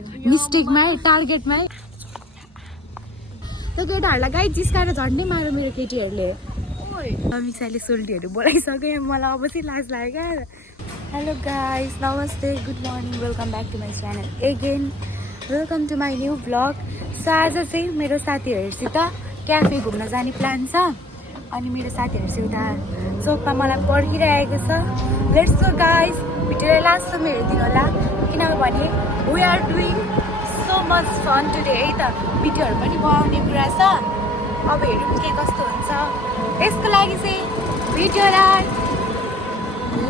मिस्टेकमै टार्गेटमै त केटाहरूलाई गाई जिस्काएर झन्डै मारो मेरो केटीहरूले मिक्साले सोल्टीहरू बोलाइसक्यो मलाई अब चाहिँ लाज लाग्यो क्या हेलो गाइस नमस्ते good morning welcome back to my channel again welcome to my new blog so आज चाहिँ मेरो साथीहरूसित क्याफे घुम्न जाने प्लान छ अनि मेरो साथीहरूसित चोकमा मलाई पर्खिरहेको छ लेट्स गो गाइस भिडियोलाई लास्टसम्म हेरिदिनु होला किनभने we are doing so much fun today है त भिडियोहरू पनि बनाउने कुरा छ अब हेरौँ के कस्तो हुन्छ यसको लागि चाहिँ भिडियोलाई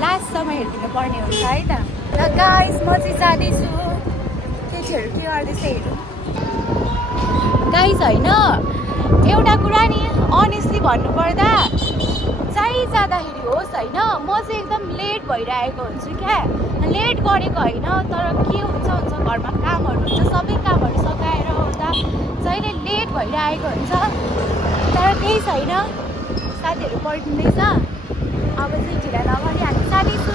लास्टसम्म हेरिदिनु पर्ने हुन्छ है त गाइस म चाहिँ जाँदैछु केटीहरू के गर्दैछ हेरौँ गाइस होइन एउटा कुरा नि अनेस्टली भन्नुपर्दा चाहिँ जाँदाखेरि होस् होइन म चाहिँ एकदम लेट भइरहेको हुन्छु क्या लेट गरेको होइन तर के हुन्छ घरमा कामहरू हुन्छ सबै कामहरू सकाएर आउँदा जहिले लेट भइरहेको हुन्छ तर केही छैन साथीहरू पर्खिँदैछ अब चाहिँ ढिला नगरी हामी जाँदैछु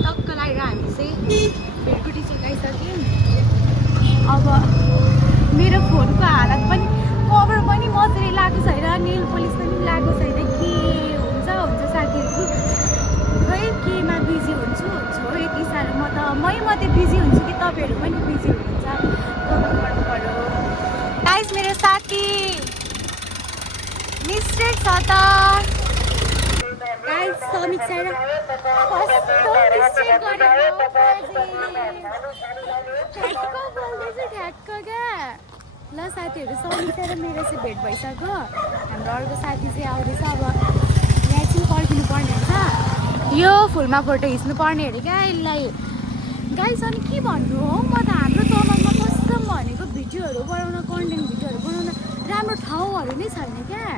टक्क लागेर हामी चाहिँ भेटकुटी चुकाइसक्यौँ अब मेरो फोनको हालत पनि कभर पनि मजाले लागेको छैन नेल पोलिस पनि लागेको छैन के हुन्छ साथीहरू खै केमा बिजी हुन्छु हो यति साह्रो म मात्रै बिजी हुन्छु कि तपाईँहरू पनि बिजी हुनुहुन्छ गर्नु पर्यो गाइस मेरो साथी मिस्टेक छ त गाइस समीक्षा कस्तो मिस्टेक गरेको ठ्याक्क बोल्दैछु ठ्याक्क क्या ल साथीहरू समीक्षा र मेरो चाहिँ भेट भइसक्यो हाम्रो अर्को साथी चाहिँ आउँदैछ अब यहाँ चाहिँ पर्खिनु पर्ने हुन्छ यो फुलमा फोटो खिच्नु पर्ने अरे क्या यसलाई गाइस अनि के भन्नु हो म त हाम्रो तलमा कसम भनेको भिडियोहरू बनाउन कन्टेन्ट भिडियोहरू बनाउन राम्रो ठाउँहरू नै छैन क्या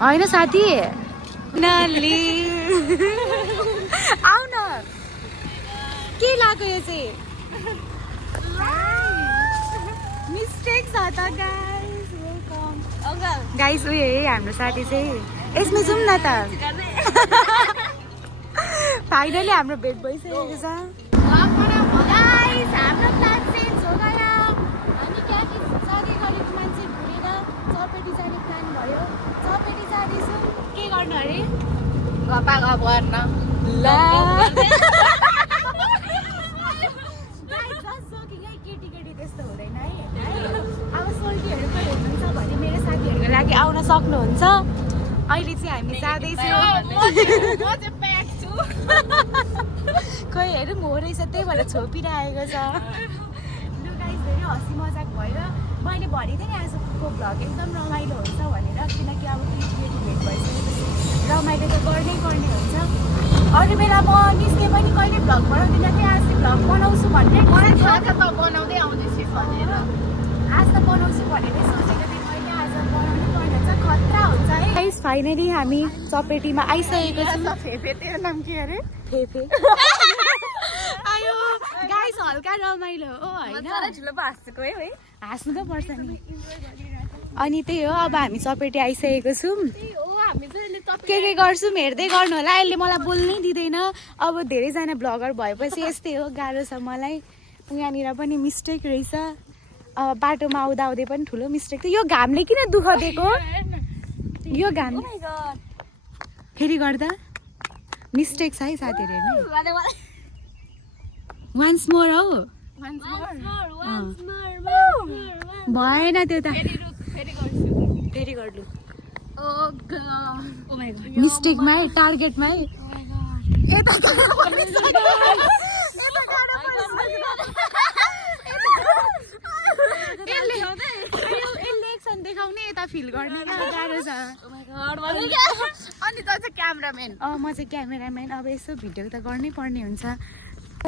होइन साथी नली आउ न के लाग्यो यो चाहिँ मिस्टेक छ त गाइस वेलकम गाइस उयो है हाम्रो साथी चाहिँ यसमै जाउँ न त फाइनली हाम्रो भेट भइसकेको छ गाइस हाम्रो प्लान चेन्ज हो गयो हामी क्याफे जाँदै गरेको मान्छे घुरेर चपेटी जाने प्लान भयो चपेटी जाँदैछौँ के गर्नु अरे गफा गफ गर्न ल केटी त्यस्तो हुँदैन है अब सोल्टीहरू पनि हुनुहुन्छ भने मेरो साथीहरूको लागि आउन सक्नुहुन्छ अहिले चाहिँ हामी जाँदैछौँ खोइ हेरौँ हो रहेछ त्यही भएर छोपिरहेको छ लु गाइस धेरै हँसी मजाक भयो मैले भनेको थिएँ नि आजको भ्लग एकदम रमाइलो हुन्छ भनेर किनकि अब केटी भेट भइसकेपछि रमाइलो त गर्नै पर्ने हुन्छ अरू बेला म निस्के पनि कहिले भ्लग बनाउँदिनँ थिएँ आज भ्लग बनाउँछु भनेर मलाई थाहा छ त बनाउँदै आउँदैछु भनेर आज त बनाउँछु भनेरै सोचेको थिएँ मैले आज बनाउनै पर्ने हुन्छ खतरा हुन्छ है गाइस फाइनली हामी चपेटीमा आइसकेको छौँ फेफे तेरो नाम के अरे फेफे आयो गाइस हल्का रमाइलो हो होइन ठुलो हाँस्नुको है हाँस्नु त पर्छ नि अनि त्यही हो अब हामी चपेटी आइसकेको छौँ के गर्छौँ हेर्दै गर्नु होला अहिले मलाई बोल्नै दिँदैन अब धेरैजना ब्लगर भएपछि यस्तै हो गाह्रो छ मलाई यहाँनिर पनि मिस्टेक रहेछ अब बाटोमा आउँदा आउँदै पनि ठुलो मिस्टेक थियो यो घामले किन दुःख दिएको यो घाम फेरि गर्दा मिस्टेक छ है साथीहरू हेर्नु वान्स मोर हौ भएन त्यो त फेरि गर्नु मिस्टेकमै टार्गेटमै देखाउने यता फिल गर्ने गाह्रो छ अनि त चाहिँ क्यामेराम्यान म चाहिँ क्यामेराम्यान अब यसो भिडियो त गर्नै पर्ने हुन्छ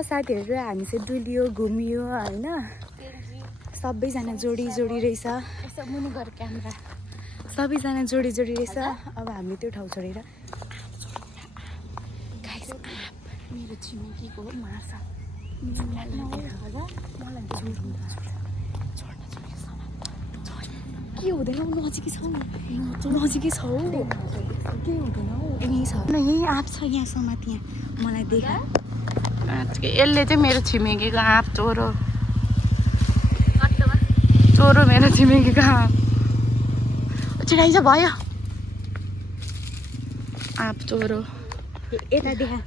साथीहरू हामी चाहिँ डुलियो घुमियो होइन सबैजना जोडी रहेछ यसो मुनि गएर क्यामेरा सबैजना जोडी रहेछ अब हामीले त्यो ठाउँ छोडेर मेरो छिमेकीको मार्छ के हुँदैन नजिकै छौ के हुँदैन हौ यहीँ छ यहीँ आँप छ यहाँ समात यहाँ मलाई देखा यसले चाहिँ मेरो छिमेकीको आँप चोरो मेरो छिमेकीको आँप चिराइज भयो आँप चोरो यता देखा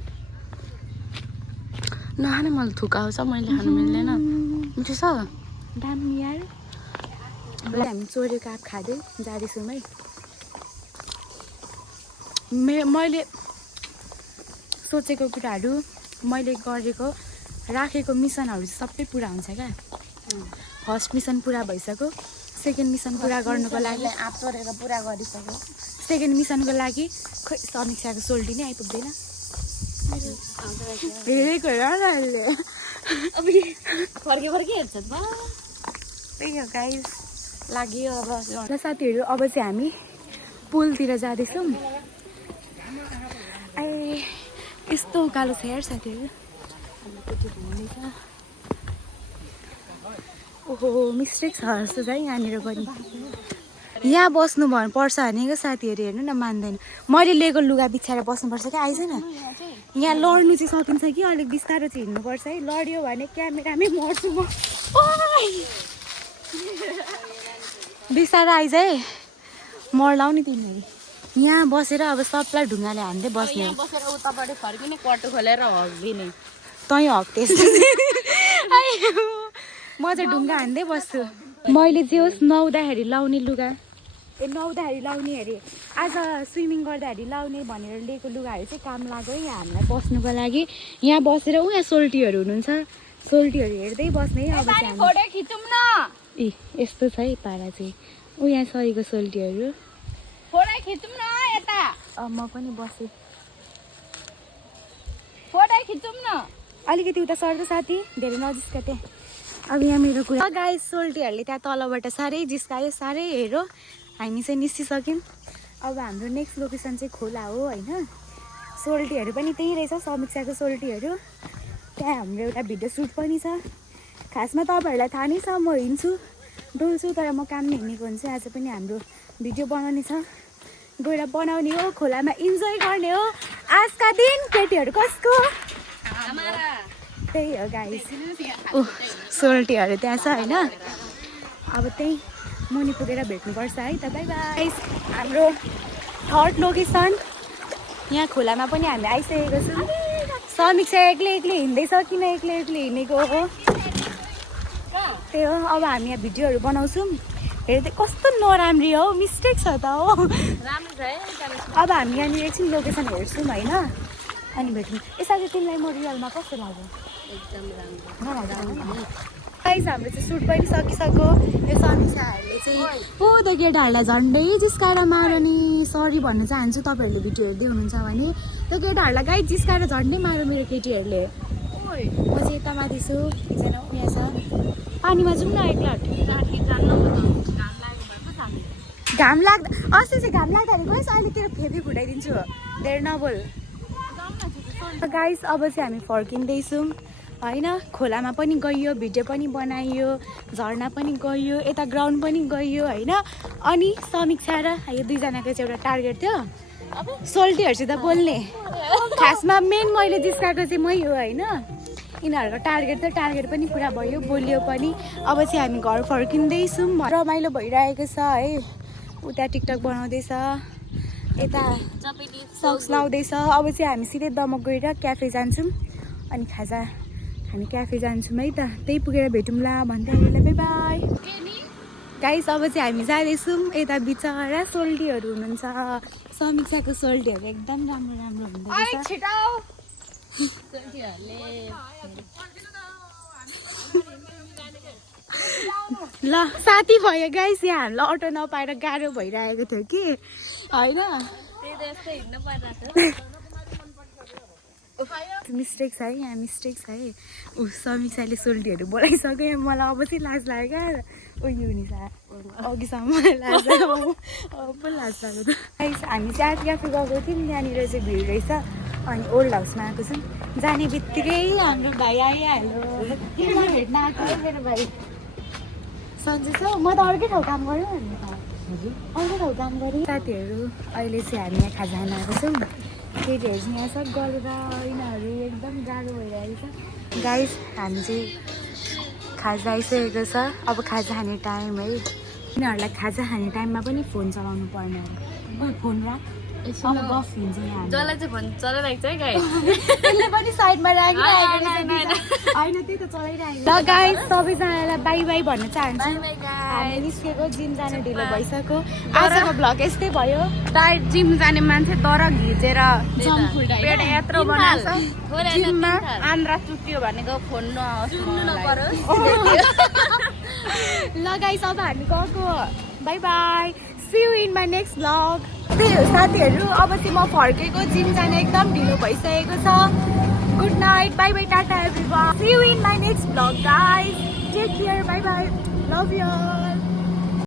नखान मलाई थुकाउँछ मैले खानु मिल्दैन मिठो छ दामी यार हामी चोरेको आँप खाँदै जाँदैछौँ है मैले सोचेको कुराहरू मैले गरेको राखेको मिसनहरू सबै पुरा हुन्छ क्या फर्स्ट मिसन पुरा भइसक्यो सेकेन्ड मिसन पुरा गर्नुको लागि आँप चोरेर पुरा गरिसक्यो सेकेन्ड मिसनको लागि खोइ समीक्षाको सोल्टी नै आइपुग्दैन हेरेको हेर्ने फर्के हेर्छ त्यही हो गाइस लाग्यो अब र साथीहरू अब चाहिँ हामी पुलतिर जाँदैछौँ यस्तो उकालो छ यार साथीहरू ओहो मिस्टेक छ जस्तो छ है यहाँनिर पनि यहाँ बस्नु पर्छ भनेको साथीहरू हेर्नु न मान्दैन मैले लिएको लुगा बिछाएर बस्नुपर्छ क्या आइज न यहाँ लड्नु चाहिँ सकिन्छ कि अलिक बिस्तारो चाहिँ हिँड्नुपर्छ है लड्यो भने क्यामेरामै मर्छु म बिस्तारो आइज है मर्लाउ नि तिमीहरू यहाँ बसेर अब सबलाई ढुङ्गाले हान्दै बस्ने बसेर उतापट्टि फर्किने कटो खोलेर हग्दिने तै हग्तेस म चाहिँ ढुङ्गा हान्दै बस्छु मैले जे होस् नुहाउँदाखेरि लाउने लुगा नुहाउँदाखेरि लाउने अरे आज स्विमिङ गर्दाखेरि लाउने भनेर लिएको लुगाहरू चाहिँ काम लाग्यो है हामीलाई बस्नुको लागि यहाँ बसेर यहाँ सोल्टीहरू हुनुहुन्छ सोल्टीहरू हेर्दै बस्ने है अब खिचौँ न ए यस्तो छ है पारा चाहिँ यहाँ सरीको सोल्टीहरू फोटो खिचौँ न यता म पनि बसेँ फोटो खिचौँ न अलिकति उता सर्छ साथी धेरै नजिस्का त्यहाँ अब यहाँ मेरो कुरा गाइस सोल्टीहरूले त्यहाँ तलबाट साह्रै जिस्कायो साह्रै हेऱ्यो हामी चाहिँ निस्किसक्यौँ अब हाम्रो नेक्स्ट लोकेसन चाहिँ खोला हो होइन सोल्टीहरू पनि त्यही रहेछ समीक्षाको सोल्टीहरू त्यहाँ हाम्रो एउटा भिडियो सुट पनि छ खासमा तपाईँहरूलाई थाहा नै छ म हिँड्छु डुल्छु तर म काम हिँडेको हुन्छु आज पनि हाम्रो भिडियो बनाउने छ गएर बनाउने हो खोलामा इन्जोय गर्ने हो आजका दिन केटीहरू कसको त्यही हो गाइस सोल्टीहरू त्यहाँ छ होइन अब त्यही मुनि पुगेर भेट्नुपर्छ है त बाई बाई हाम्रो थर्ड लोकेसन यहाँ खोलामा पनि हामी आइसकेको छौँ समीक्षा एक्लै हिँड्दैछ किन एक्लै हिँडेको हो त्यही हो अब हामी यहाँ भिडियोहरू बनाउँछौँ हेर्दै कस्तो नराम्री हो मिस्टेक छ त हो अब हामी यहाँनिर एकछिन लोकेसन हेर्छौँ होइन अनि भेट्यौँ यसरी तिमीलाई म रियलमा कस्तो लाग्यो एकदम राम्रो गाइस हाम्रो चाहिँ सुट पनि सकिसक्यो यो समीक्षाहरूले चाहिँ त्यो केटाहरूलाई झन्डै जिस्काएर मार्ने सरी भन्न चाहन्छु तपाईँहरूले भिडियो हेर्दै हुनुहुन्छ भने त्यो केटाहरूलाई गाइस जिस्काएर झन्डै मार्यो मेरो केटीहरूले म चाहिँ यता माथि छु एकजना उयो छ पानीमा जाउँ न एकलट घाम लाग्दा अस्ति चाहिँ घाम लाग्दाखेरि गएछ अहिले तेरो फेबी फुटाइदिन्छु धेरै नबोल गाइस अब चाहिँ हामी फर्किँदैछौँ होइन खोलामा पनि गइयो भिडियो पनि बनाइयो झर्ना पनि गइयो यता ग्राउन्ड पनि गइयो होइन अनि समीक्षा र यो दुईजनाको चाहिँ एउटा टार्गेट थियो सोल्टीहरूसित बोल्ने खासमा मेन मैले जिस्काएको चाहिँ मै हो होइन यिनीहरूको टार्गेट पनि पुरा भयो बोलियो पनि अब चाहिँ हामी घर फर्किँदैछौँ रमाइलो भइरहेको छ है उता टिकटक बनाउँदैछ यता सक्स लाउँदैछ अब चाहिँ हामी सिधै दमक गएर क्याफे जान्छौँ अनि खाजा हामी क्याफे जान्छौँ है त त्यही पुगेर भेटौँला भन्दै अहिले बाई बाई गाइस अब चाहिँ हामी जाँदैछौँ यता बिचरा सोल्टीहरू हुनुहुन्छ समीक्षाको सोल्टीहरू एकदम राम्रो हुँदो रहेछ ल साथी भयो गाइस यहाँ हामीलाई अटो नपाएर गाह्रो भइरहेको थियो कि होइन मिस्टेक छ है यहाँ मिस्टेक छ है समीक्षाले सोल्टीहरू बोलाइसक्यो मलाई अब चाहिँ लाज लाग्यो क्या उयो नि अघिसम्म लाज अब लाज लाग्यो हामी चाहिँ आर्ट क्याफे गएको थियौँ त्यहाँनिर चाहिँ भिड रहेछ अनि ओल्ड हाउसमा आएको छौँ जाने बित्तिकै हाम्रो भाइ आइहाल्यो भेट्न आएको मेरो भाइ सन्चै छ म त अर्कै ठाउँ काम गऱ्यो अर्कै ठाउँ काम गरेँ साथीहरू अहिले चाहिँ हामी यहाँ खाजा खान आएको छौँ केटीहरू चाहिँ यहाँ सब गरेर यिनीहरू एकदम गाह्रो भइरहेको छ गाइस हामी चाहिँ खाजा आइसकेको छ अब खाजा खाने टाइम है यिनीहरूलाई खाजा खाने टाइममा पनि फोन चलाउनु पर्ने हो फोन राख एकछिन गफ हुन्छ यहाँ जसलाई चाहिँ फोन चलाइरहेको छ है गाइस त्यसले पनि साइडमा राखिरहेको होइन त्यही त चलाइरहेको ल गाइस सबैजनालाई बाई बाई भन्न चाहन्छु हामी निस्केको जिम जानु ढिलो भइसक्यो आजको भ्लग यस्तै भयो डाइट जिम जाने मान्छे तर घिचेर पेट यत्रो बनाएको जिममा आन्द्रा चुट्यो भनेको फोन नपरोस् ल गाइस अब हामी गएको bye bye see you in my next vlog त्यही हो साथीहरू अब चाहिँ म फर्केको जिम जान एकदम ढिलो भइसकेको छ good night bye bye tata everyone see you in my next vlog guys take care bye bye love you